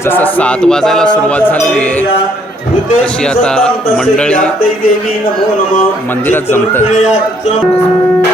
जसं सात वाजायला सुरुवात झालेली आहे तशी आता मंडळी मंदिरात जमत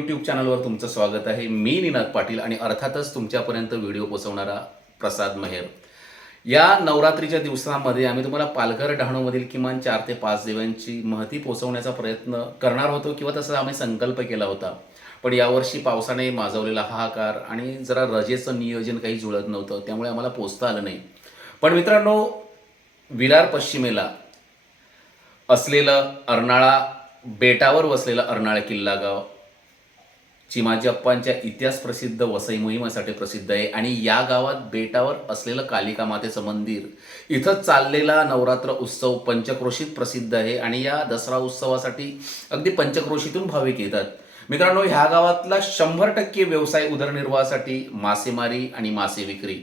यूट्यूब चॅनलवर तुमचं स्वागत आहे. मी निनाद पाटील आणि अर्थातच तुमच्यापर्यंत व्हिडिओ पोहोचवणारा प्रसाद मेहर. या नवरात्रीच्या दिवसामध्ये आम्ही तुम्हाला पालघर डहाणूमधील किमान चार ते पाच देवांची महती पोहोचवण्याचा प्रयत्न करणार होतो किंवा तसा आम्ही संकल्प केला होता. पण यावर्षी पावसाने माजवलेला हाहाकार आणि जरा रजेचं नियोजन काही जुळत नव्हतं त्यामुळे आम्हाला पोचता आलं नाही. पण मित्रांनो विरार पश्चिमेला असलेलं अर्नाळा बेटावर वसलेलं अर्नाळा किल्ला गाव चिमाजी अप्पांच्या इतिहास प्रसिद्ध वसई मोहिमेसाठी प्रसिद्ध आहे. आणि या गावात बेटावर असलेलं कालिका मातेचं मंदिर इथं चाललेला नवरात्र उत्सव पंचक्रोशीत प्रसिद्ध आहे. आणि या दसरा उत्सवासाठी अगदी पंचक्रोशीतून भाविक येतात. मित्रांनो ह्या गावातला शंभर टक्के व्यवसाय उदरनिर्वाहासाठी मासेमारी आणि मासे विक्री.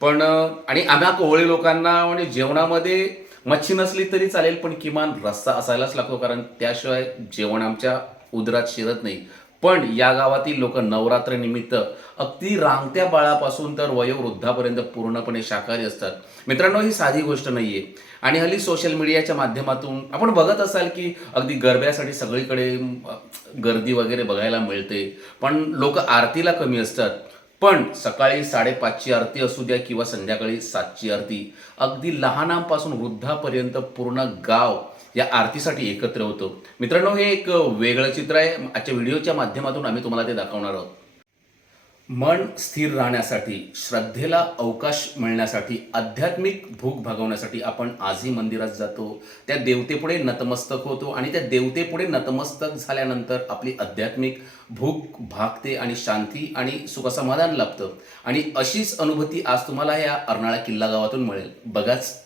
पण आणि आम्हा कोवळी लोकांना म्हणजे जेवणामध्ये मच्छी नसली तरी चालेल पण किमान रस्सा असायलाच लागतो. कारण त्याशिवाय जेवण आमच्या उदरात शिरत नाही. पण या गावातील लोक नवरात्र निमित्त अगदी रांगत्या बाळापासून तर वयोवृद्धापर्यंत पूर्णपणे शाकाहारी असतात. मित्रांनो ही साधी गोष्ट नाहीये. आणि हल्ली सोशल मीडियाच्या माध्यमातून आपण बघत असाल की अगदी गरब्यासाठी सगळीकडे गर्दी वगैरे बघायला मिळते. पण लोक आरतीला कमी असतात. पण सकाळी साडेपाचची आरती असू द्या किंवा संध्याकाळी सातची आरती अगदी लहानांपासून वृद्धापर्यंत पूर्ण गाव या आरतीसाठी एकत्र होतो. मित्रांनो हे एक वेगळं चित्र आहे. आजच्या व्हिडिओच्या माध्यमातून आम्ही तुम्हाला ते दाखवणार आहोत. मन स्थिर राहण्यासाठी श्रद्धेला अवकाश मिळण्यासाठी आध्यात्मिक भूक भागवण्यासाठी आपण आजही मंदिरात जातो. त्या देवतेपुढे नतमस्तक होतो आणि त्या देवतेपुढे नतमस्तक झाल्यानंतर आपली आध्यात्मिक भूक भागते आणि शांती आणि सुखसमाधान लाभतं. आणि अशीच अनुभूती आज तुम्हाला या अर्नाळा किल्ला गावातून मिळेल. बघाच.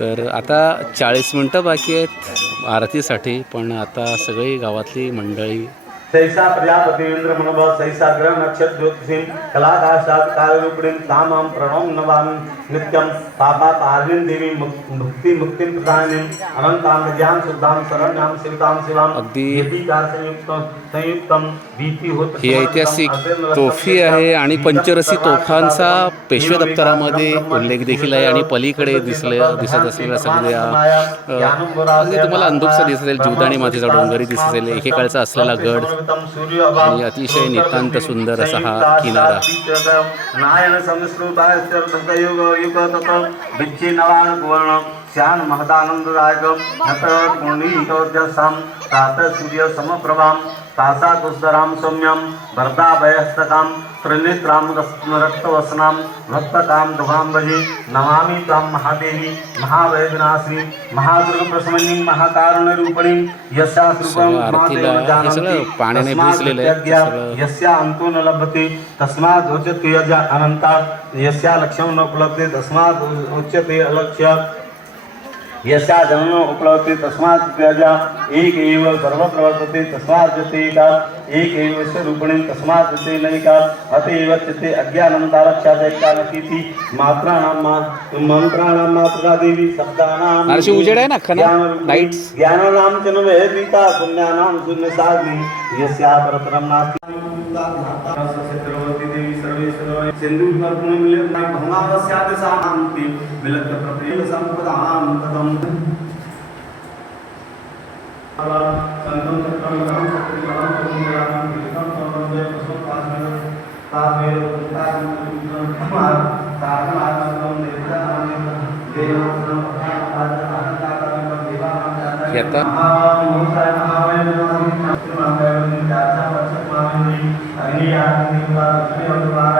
तर आता चाळीस मिनटं बाकी आहेत आरतीसाठी पण आता सगळी गावातली मंडळी सैसा प्रजापति इंद्र मनोभ सैसा ग्रह नक्षत्र ज्योतिषीम कलाकाशात कालरूपिणीम तामाम प्रणव नवामी नित्यम पापा पार्वीं देवी मुक- मुक्ति मुक्ति प्रदानिम अनंताम ज्ञान शुद्धाम शरण्याम शिवताम शिवाम अगदी भीतिकार संयुक्त होत ही ऐतिहासिक तोफी आहे आणि पंचरसी तोफांचा पेशवे दप्तरामध्ये उल्लेख देखील आहे आणि पलीकडे दिसले दिसत असलेल्या सगळ्या तुम्हाला अंधुकसा दिसत असेल जीवदाणी मातेचा डोंगरी दिसत असेल एकेकाळचा असलेला गड. आणि अतिशय नितांत सुंदर असा हा किनारा. नारायण संस्कृत युग युग तत विच्छि नवान वर्ण श्यान महदानंददायक तात सूर्य समप्रभाम तासा दुस्तराम सौम्यम भरदाभयस्तकाम त्रिनेत्राम रक्तवसनाम भक्तकाम दुभांबजी नमामि त्वां महादेवी महावैद्यनाशिनी महादुर्गप्रसमनी महाकारुण्यरूपिणी यस्या आहे. हे सगळं- यस्या अंतो न लभते तस्मात् उच्यते यजा अनंतात् यस्या लक्ष्यं न उपलभते तस्मात् उच्यते अलक्ष्य यस्या जन्म उपलभते तस्मात् त्यजा एक एव सर्व प्रवर्तते तस्मात् जते एका एक एव स्वरूपिणी तस्मात् जते नैका अतएव चित्ते अज्ञानन्तारक्षा दैका नकीति मात्राणां मा मंत्राणां मात्रा देवी शब्दानां आरशी उजेड आहे ना अख्खा ना? Lights? ज्ञानानां च न वेदिता पुण्यानां शून्यसाग्नि यस्या परतरं नास्ति देवी सिंधुदुर्ग पुणे भंगावस्यात् सामान्ति विलक्त प्रप्रिय संपदां कथम् संतं चक्रं करं चक्रं कुंभरां कृतं तमन्दे प्रसोपासनं तावेर उतारं कुंभमार तारमात्मकं देवतानां देवासनं पठानां देवानां जातं यता मोहसाय महावय महावय महावय जाता वर्ष महावय आणि या निवास निवास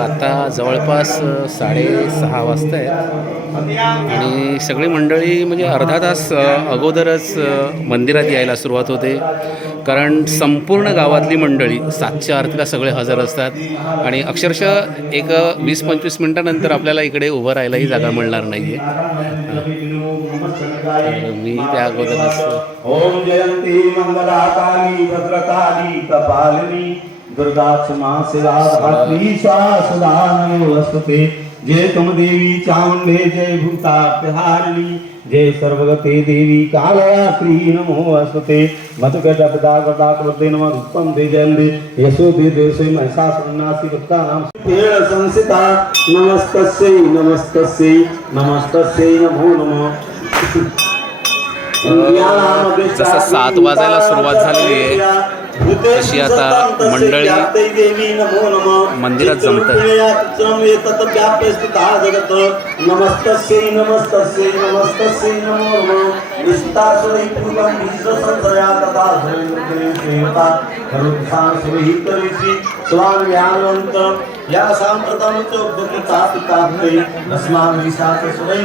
आता जवळपास साडे सहा वाजता आहेत आणि सगळी मंडळी म्हणजे अर्धा तास अगोदरच मंदिरात यायला सुरुवात होते. कारण संपूर्ण गावातली मंडळी सातशे आरतीला सगळे हजर असतात. आणि अक्षरशः एक वीस पंचवीस मिनटानंतर आपल्याला इकडे उभं राहायलाही जागा मिळणार नाही आहे मी त्या अगोदरच ओम जयंती मंगलाकाली भद्रकाली कपालिनी दुर्गा क्षमा शिवा धात्री सदा नमोस्तुते जय तुम देवी चामुंडे जय भूताहारिणी जय सर्वगते देवी कालयात्री नमो अस्तुते मधुकट पदा गदा कृते नम रूपम दे जयंदे यशो दे देशे महिषासुरनासी भक्तानाम तेळ संसिता नमस्तस्यै नमस्तस्यै नमस्तस्यै नमो नमः। जसं सात वाजायला सुरुवात झालेली आहे, अशी आता मंडळी मंदिरात जमत नमस्तस्यै नमो नमः पूर्वं तथा या साम्प्रतं च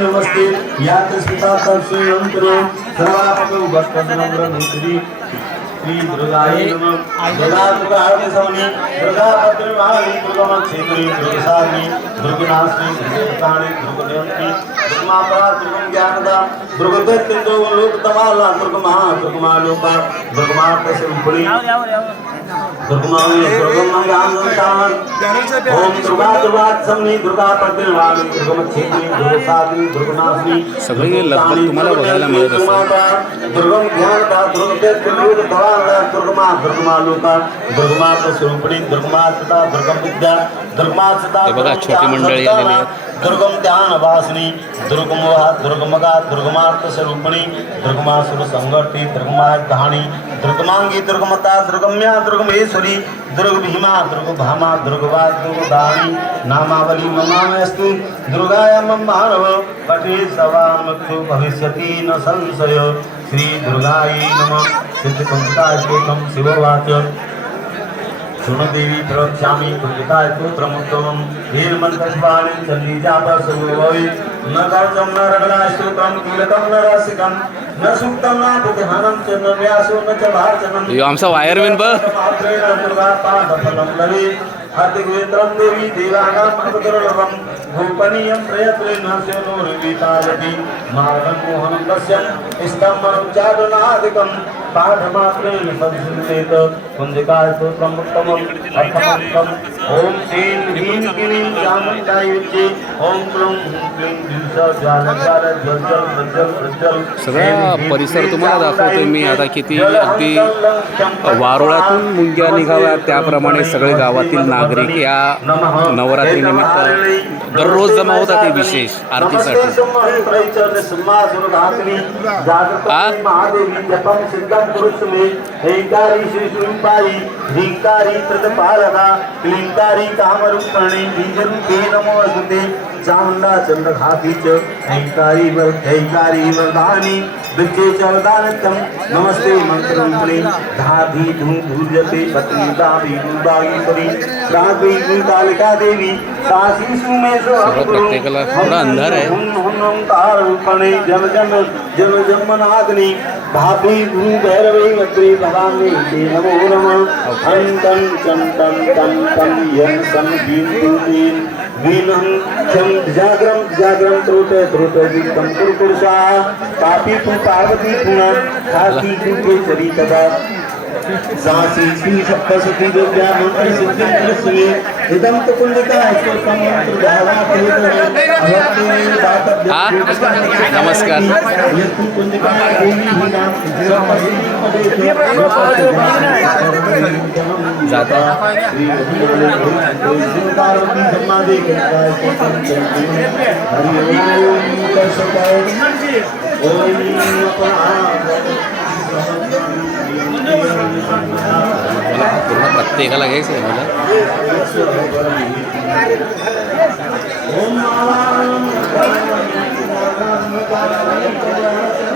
नमस्ते या श्री दुर्गाय दुर्गा दुर्गा आरती दुर्गा दुर्गा क्षेत्री दुर्गनाशिनी दुर्गताणी दुर्गदेवती दुर्गमाता दुर्गम ज्ञानदा दुर्गदैत्य लोक तमाला दुर्गमा दुर्गमा लोका दुर्गमाता स्वरूपणी दुर्गमावी दुर्गमंगांगंतान ओम दुर्गा दुर्गा समनी दुर्गा दुर्गम क्षेत्री दुर्गसारिणी दुर्गनाशिनी सगळी लगबग तुम्हाला बघायला मिळत असेल. दुर्गम ज्ञानदा लोक तमाला दुर्गमा दुर्गमा लोका दुर्गमा स्वरूपणी दुर्गमा सदा दुर्गम विद्या दुर्गमा सदा हे बघा, छोटी मंडळी आलेली आहेत. दुर्गम ध्यान वासनी दुर्गमोहा दुर्गमगा दुर्गमार्थ स्वरूपणी दुर्गमासुर संगती दुर्गमा दहाणी दुर्गमांगी दुर्गमता दुर्गम्या दुर्गमेश्वरी दुर्ग भीमा दुर्ग भामा दुर्गवा दुर्गदाणी नामावली ममामस्तु दुर्गाय मम मानव पठे सवा मृत्यु भविष्यति न संशय श्री दुर्गायै नमः सिद्धपंचकाय स्तोत्रम शिववाच सुमदेवी प्रवक्ष्यामि कुंजिताय स्तोत्रमुत्तमं वीरमन्त्रस्वानि चण्डीजापसुभवै न कवचं न रगणास्तोत्रं कीलकं न रसिकं न सूक्तं न बुद्धानं च न व्यासो न च भाचनं यो आमचा वायरमॅन बघ। मात्रेण दुर्गा पादफलं लवे। अतिवेत्रं देवी देवानां अवतरणं गोपनीयं प्रयत्नेन स्योनुर्वितायति मार्गं मोहनं पश्यन् स्तम्भनुच्चारणादिकं पाठमात्रेण संस्कृतेत ॐ श्रीं ह्रीं क्लीं ॐ क्लूं क्लीं सगळा परिसर तुम्हाला दाखवतोय मी. आता किती अगदी वारुळातून मुंग्या निघाव्या त्याप्रमाणे सगळे गावातील नागरिक या नवरात्रीनिमित्त दररोज जमा होतात हे विशेष आरतीसाठी. आ? भिंकारी प्रतपालका क्लिंकारी कामरूपणे बीजरूपे नमो असुते चामुंडा चंद्रघातीच हेंकारी वर हेंकारी वरदानी विद्ये नमस्ते मंत्ररूपिणे धाधी धूम भूजते पत्नी दावी दुर्गाईश्वरी रागी कालिका देवी सासी सुमेश थोडा अंधार आहे. रूपणे जन जन जन जन्मनाग्नि भाभी भू भैरवे मद्री भवानी ते नमो नमः। हं तं चं तं तं तं यं सं वीनं चं जाग्रं जाग्रं त्रोट त्रोट वीतं कुरुपुरुषा पापी तु पार्वती पुनः खासी तु केसरी तदा। श्री सप्तसती दुर्गा मंत्र सिद्धि पुरुषवे इदं तु नमस्कार. जाता. मला पूर्ण प्रत्येकाला घ्यायचं आहे मला हा हा हा अर्थ हा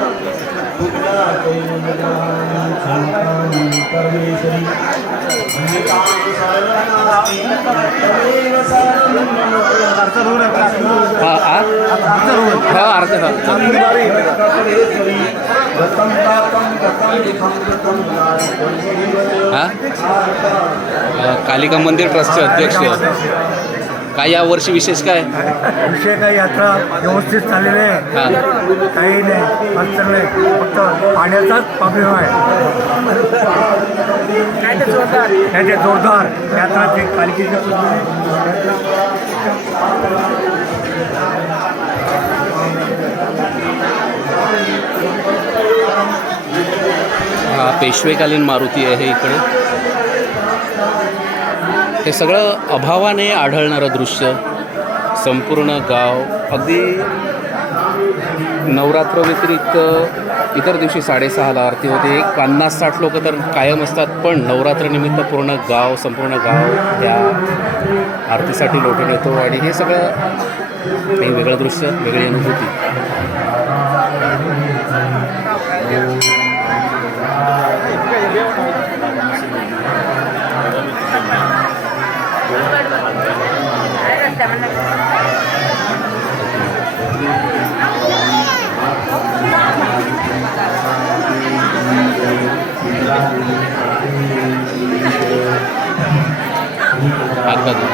हा अ, कालिका मंदिर ट्रस्टचे अध्यक्ष. काय या वर्षी विशेष काय? विषय काही यात्रा व्यवस्थित चाललेली आहे. काही नाही अडचण नाही. फक्त पाण्याचाच प्रॉब्लेम आहे. त्याचे जोरदार? यात्रा ते कालिकेच्या हा पेशवेकालीन मारुती आहे इकडे. हे सगळं अभावाने आढळणारं दृश्य संपूर्ण गाव अगदी नवरात्र व्यतिरिक्त इतर दिवशी साडेसहाला आरती होते. पन्नास साठ लोक तर कायम असतात पण नवरात्रनिमित्त पूर्ण गाव संपूर्ण गाव या आरतीसाठी लोटून येतो. आणि हे सगळं एक वेगळं दृश्य वेगळी अनुभूती. आता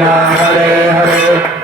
Krishna Hare Hare.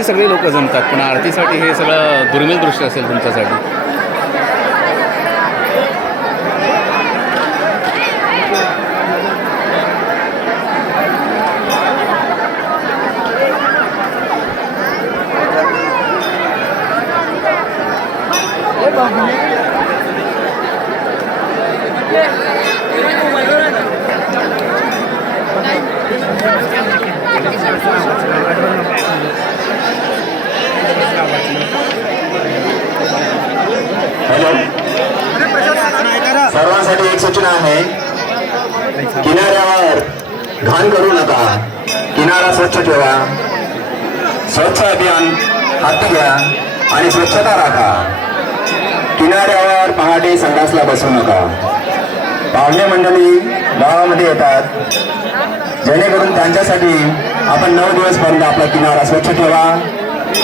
गरब्यासाठी सगळे लोक जमतात पण आरतीसाठी हे सगळं दुर्मिळ दृश्य असेल तुमच्यासाठी. हॅलो सर्वांसाठी एक सूचना आहे किनाऱ्यावर घाण करू नका किनारा स्वच्छ ठेवा स्वच्छ अभियान हाती घ्या आणि स्वच्छता राखा. किनाऱ्यावर पहाटे संडासला बसू नका. पाहुणे मंडळी गावामध्ये येतात. जेणेकरून त्यांच्यासाठी आपण नऊ दिवसपर्यंत आपला किनारा स्वच्छ ठेवा.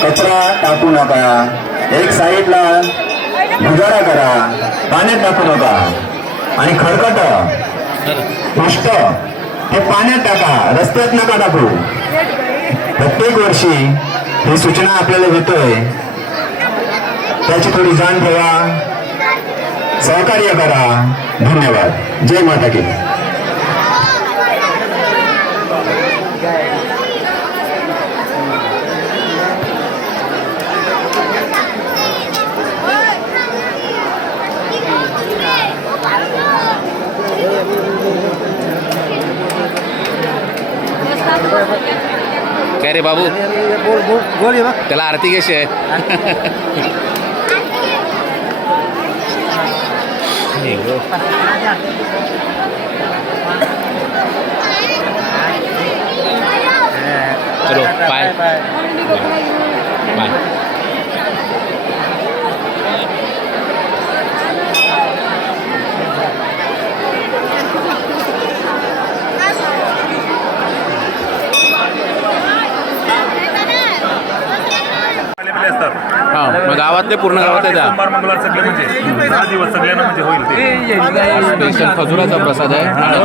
कचरा टाकू नका. एक साईडला गुजारा करा. पाण्यात टाकू नका. आणि खडकट पृष्ठ हे पाण्यात टाका. रस्त्यात नका टाकू. प्रत्येक वर्षी ही सूचना आपल्याला होतोय. त्याची थोडी जाण ठेवा सहकार्य करा धन्यवाद जय माता की काय रे बाबू त्याला आरती कशी आहे 好，拜拜。आलेले असतात. हां मग गावातले पूर्ण गावातले द्या सोमवार मंगळवार सगळे म्हणजे दहा दिवस सगळ्यांना म्हणजे होईल ते. स्पेशल खजुराचा प्रसाद आहे. आणि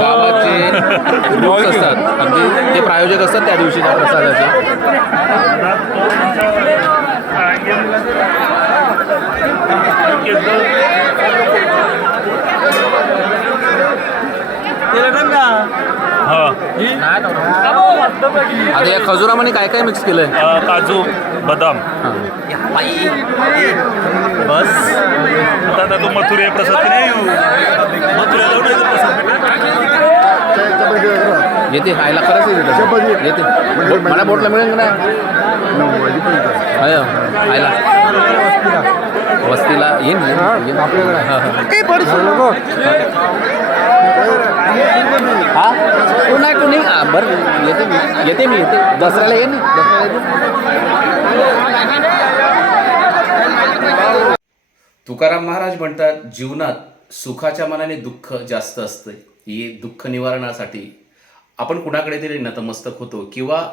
जे ग्रुप्स असतात. अगदी ते प्रायोजक असतात त्या दिवशीच्या प्रसादाचे. हा आता या खजुरामध्ये काय काय मिक्स केलंय? काजू बदाम. बस. आता आता तो मथुरे प्रसाद नाही मथुरे येतो प्रसाद. येते खायला खरंच येते येते. बोट- मला बोटला मिळेल का नाही? होय, खायला वस्तीला. येईन येईन. हा, हा. कोणी? कोणी बरं येते मी येते मी येते. दसऱ्याला येईन दसऱ्याला तुकाराम महाराज म्हणतात जीवनात सुखाच्या मनाने दुःख जास्त असतं हे दुःख निवारणासाठी आपण कुणाकडे तरी नतमस्तक होतो किंवा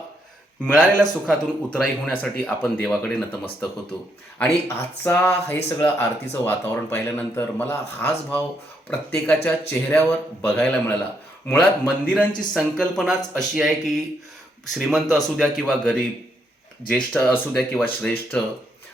मिळालेल्या सुखातून उतराई होण्यासाठी आपण देवाकडे नतमस्तक होतो. आणि आजचा हे सगळं आरतीचं वातावरण पाहिल्यानंतर मला हाच भाव प्रत्येकाच्या चेहऱ्यावर बघायला मिळाला. मुळात मंदिरांची संकल्पनाच अशी आहे की श्रीमंत असू द्या किंवा गरीब ज्येष्ठ असू द्या किंवा श्रेष्ठ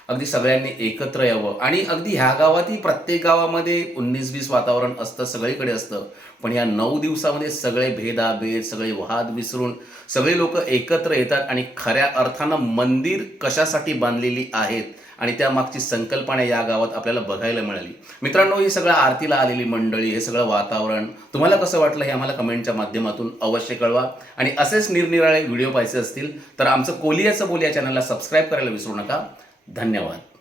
अगदी सगळ्यांनी एकत्र यावं. आणि अगदी ह्या गावातही प्रत्येक गावामध्ये उन्नीस वीस वातावरण असतं सगळीकडे असतं. पण या नऊ दिवसामध्ये सगळे भेदाभेद सगळे वाद विसरून सगळे लोक एकत्र येतात आणि खऱ्या अर्थानं मंदिर कशासाठी बांधलेली आहेत आणि त्यामागची संकल्पना या गावात आपल्याला बघायला मिळाली. मित्रांनो ही सगळं आरतीला आलेली मंडळी हे सगळं वातावरण तुम्हाला कसं वाटलं हे आम्हाला कमेंटच्या माध्यमातून अवश्य कळवा. आणि असेच निरनिराळे व्हिडिओ पाहिजे असतील तर आमचं कोलियाचं बोलिया चॅनलला सबस्क्राईब करायला विसरू नका. धन्यवाद.